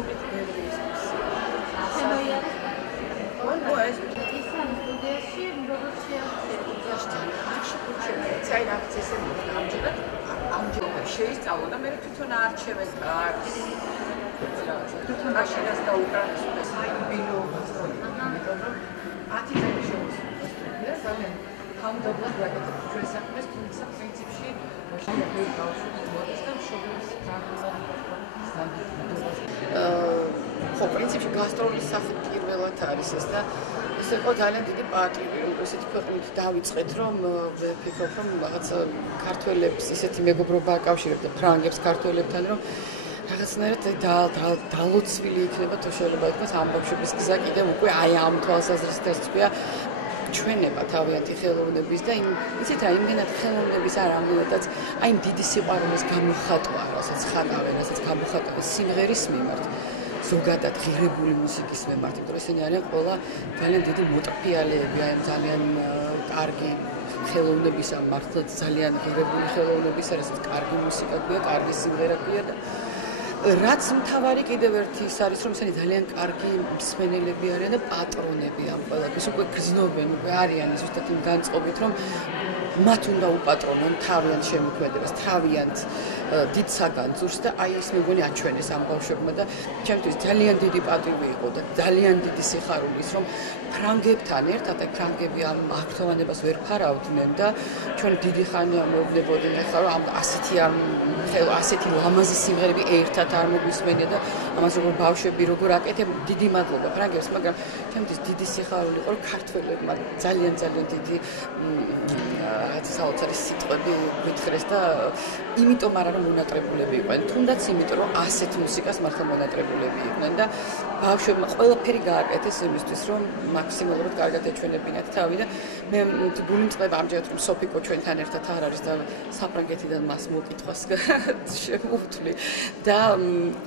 მოკლედ ბევრი ის სტუდიაში როგორც ამჯერად შეისწავლა და მე თვითონ არჩევენ კარგს. თვითონ მაშინას და უკრაინას უნდა საიმბილოობას იმიტომ რომ 10 წელი შეუსწავლია ძალიან თავმდაბლად ვაკეთებ ჩვენ საქმეს, თუმცა პრინციპში შეიძლება გავუშვით მოდის და მშობლის ხო, პრინციპში გასტროლის სახით პირველად არის ეს და ეს იყო ძალიან დიდი პატივი, რომ ესეთი ქვეყნით დავიწყეთ, რომ ვფიქრობ, რომ რაღაც ქართველებს ისეთი მეგობრობა აკავშირებდა ფრანგებს ქართველებთან, რომ რაღაცნაირად დალოცვილი იქნება თუ შეიძლება ითქვას ამ ბავშვების გზა კიდევ უკვე აი ამ თვალსაზრისით თქვია ჩვენება თავიანთი ხელოვნების და იცით რა იმენად ხელოვნების არ ამილადაც აი დიდი სიყვარულის გამოხატვა, რასაც ხატავენ, რასაც გამოხატავენ სიმღერის მიმართ. ზოგადად ღირებული მუსიკის მიმართ, იმიტომ რომ ესენი არიან ყველა ძალიან დიდი მოტრფიალეები, აი ძალიან კარგი ხელოვნების ამ მართლაც ძალიან ღირებული ხელოვნების, რასაც კარგი მუსიკა გვია, კარგი სიმღერა გვია და რაც მთავარი კიდევ ერთი ის არის, რომ ესენი ძალიან კარგი მსმენელები არიან და პატრონები ამ ყველაფრის, უკვე გრძნობენ, უკვე არიან ზუსტად იმ განწყობით, რომ მათ უნდა უპატრონონ თავიანთ შემოქმედებას, თავიანთ დიდ საგანძურს და აი ეს მე მგონი აჩვენეს ამ ბავშვებმა და ჩემთვის ძალიან დიდი პატივი იყო და ძალიან დიდი სიხარული ის, რომ ფრანგებთან ერთად აი ფრანგები ამ აქტოვანებას ვერ ფარავდნენ და ჩვენ დიდი ხანია მოვლებოდნენ ახლა რომ ასეთი ლამაზი სიმღერები ერთად არ მოგვისმენია და ამას როგორ ბავშვები როგორ აკეთებ დიდი მადლობა ფრანგებს, მაგრამ ჩემთვის დიდი სიხარული იყო რომ ქართველებმა ძალიან დიდი რაღაც საოცარი სიტყვები გვითხრეს და იმიტომ არა რომ მონატრებულები იყვნენ, თუნდაც იმიტომ რომ ასეთ მუსიკას მართლა მონატრებულები იყვნენ და ბავშვებმა ყველაფერი გააკეთეს იმისთვის რომ მაქსიმალურად კარგად ეჩვენებინათ თავი და მე გული მწყდება ამჯერად რომ სოფიკო ჩვენთან ერთად არ არის და საფრანგეთიდან მას მოკითხვას შემოვთვლი და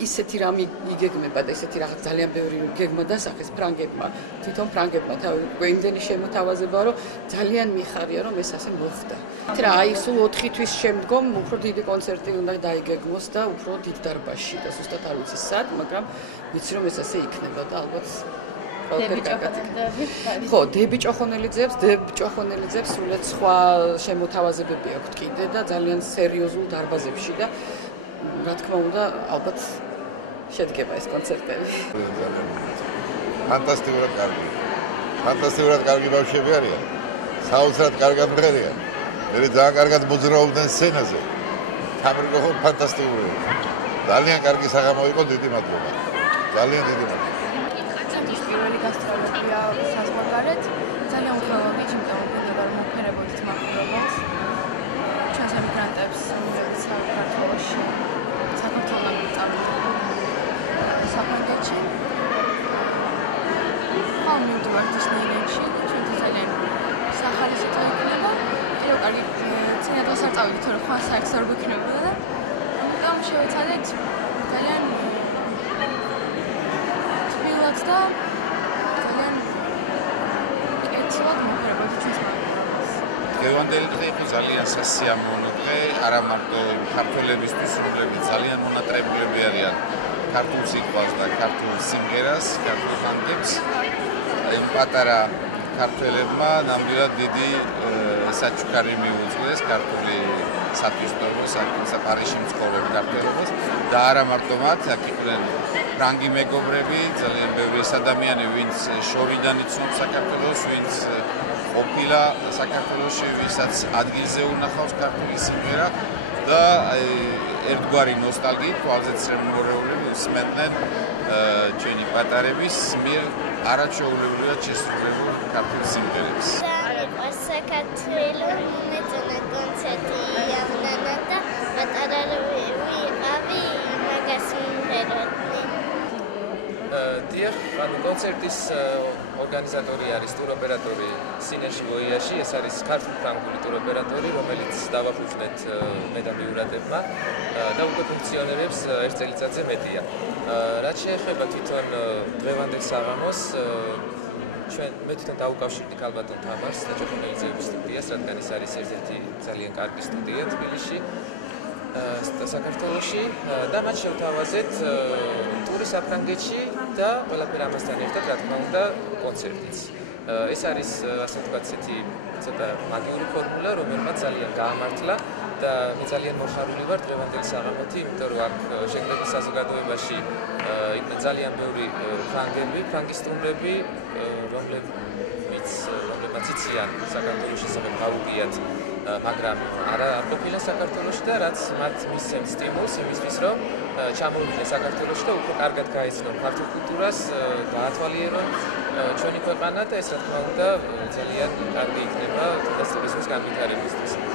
ისეთი რამ იგეგმება და ისეთი რაღაც ძალიან ბევრი გეგმა დასახეს ფრანგებმა თვითონ ფრანგებმა თავი უკვე იმდენი შემოთავაზება რომ ძალიან მიხარია რომ ეს ასე მოხდა. რა აი სულ 4 თვის შემდგომ უფრო დიდი კონცერტი უნდა დაიგეგმოს და უფრო დიდ დარბაზში და ზუსტად არ ვიცი სად, მაგრამ ვიცი რომ ეს ასე იქნება და ალბათ ხო, დები ჭოხონელიძეებს სულაც სხვა შემოთავაზებები აქვთ კიდე და ძალიან სერიოზულ დარბაზებში და რა თქმა უნდა ალბათ შედგება ეს კონცერტები. ფანტასტიკურად კარგი ბავშვები არიან. საოცრად კარგად მღერიან. მე ძალიან კარგად მოძრაობდნენ სცენაზე. თამრიგო ხო ფანტასტიკური. ძალიან კარგი საღამო იყო, დიდი მადლობა. ძალიან დიდი მადლობა. პირველი გასტროლებია საზღვარგარეთ. ძალიან უხელოვანი, იმიტომ რომ გვინდა რომ მოფერებოდით მახლობელს. ჩვენს ემიგრანტებს, რომლებიც საქართველოში საქართველოს საფრანგეთში. მივდივართ ის ნიჟინში, ჩვენთვის ძალიან სახალისო იქნება. კიდევ კარგი ცენადოს არ წავიდით, თორე ხან საერთოდ არ გვექნებოდა და ამიტომ შევეცადეთ ძალიან თბილად და ძალიან კეთილად მოფერებოდით ჩვენს მეგობრებს. დღევანდელი დღე იყო ძალიან სასიამოვნო დღე, არა მარტო ქართველებისთვის, რომლებიც ძალიან მონატრებულები არიან ქართულ სიტყვას და ქართულ სიმღერას, ქართულ ხანგებს. იმ პატარა ქართველებმა ნამდვილად დიდი საჩუქარი მიუძღეს ქართული სათვისტომოს, პარიზში მცხოვრებ ქართველებს და არა მარტო მათ, აქ იყვნენ ფრანგი მეგობრები, ძალიან ბევრი ეს ადამიანი, ვინც შორიდან იცნობს საქართველოს, ვინც ყოფილა საქართველოში, ვისაც ადგილზე უნახავს ქართული სიმღერა და ერთგვარი ნოსტალგიით, თვალზეც რემემორიულები უსმენდნენ ჩვენი პატარების მიერ არაჩვეულებრივად შესრულებულ ქართულ სიმღერებს. საქართველო მეწონა კონცერტი იამნანა და პატარა ვიყავი მაგას მიმღეროდნენ. დიახ, ანუ კონცერტის ორგანიზატორი არის ტუროპერატორი სინეში გოიაში, ეს არის ქართულ-ფრანგული ტუროპერატორი, რომელიც დავაფუძნეთ მე და მიურადებმა და უკვე ფუნქციონირებს 1 წელიწადზე მეტია. რაც შეეხება თვითონ დღევანდელ საღამოს, მე თვითონ დაუკავშირდი ქალბატონ თამარს და ჭოხონელიძეების სტუდიას, რადგან ეს არის ერთ-ერთი ძალიან კარგი სტუდია თბილისში. საქართველოში და მათ შევთავაზეთ ტური საფრანგეთში და ყველაფერი ამასთან ერთად რა თქმა უნდა კონცერტიც. ეს არის ასე ვთქვათ ისეთი ცოტა მაგიური ფორმულა, რომელმაც ძალიან გაამართლა და მე ძალიან მოხარული ვარ დღევანდელი საღამოთი, იმიტომ რომ აქ შეგნების საზოგადოებაში იყვნენ ძალიან ბევრი ფრანგისტუმრები, რომლებმაც იციან საქართველოს შესახებ გაუგიათ, მაგრამ არა ყოფილან საქართველოში და რაც მათ მისცემს სტიმულს იმისთვის, რომ ჩამოვიდნენ საქართველოში და უფრო კარგად გაეცნონ ქართულ კულტურას, გაათვალიერონ ჩვენი ქვეყანა და ეს რა თქმა უნდა ძალიან კარგი იქნება ტურისტის განვითარებისთვის.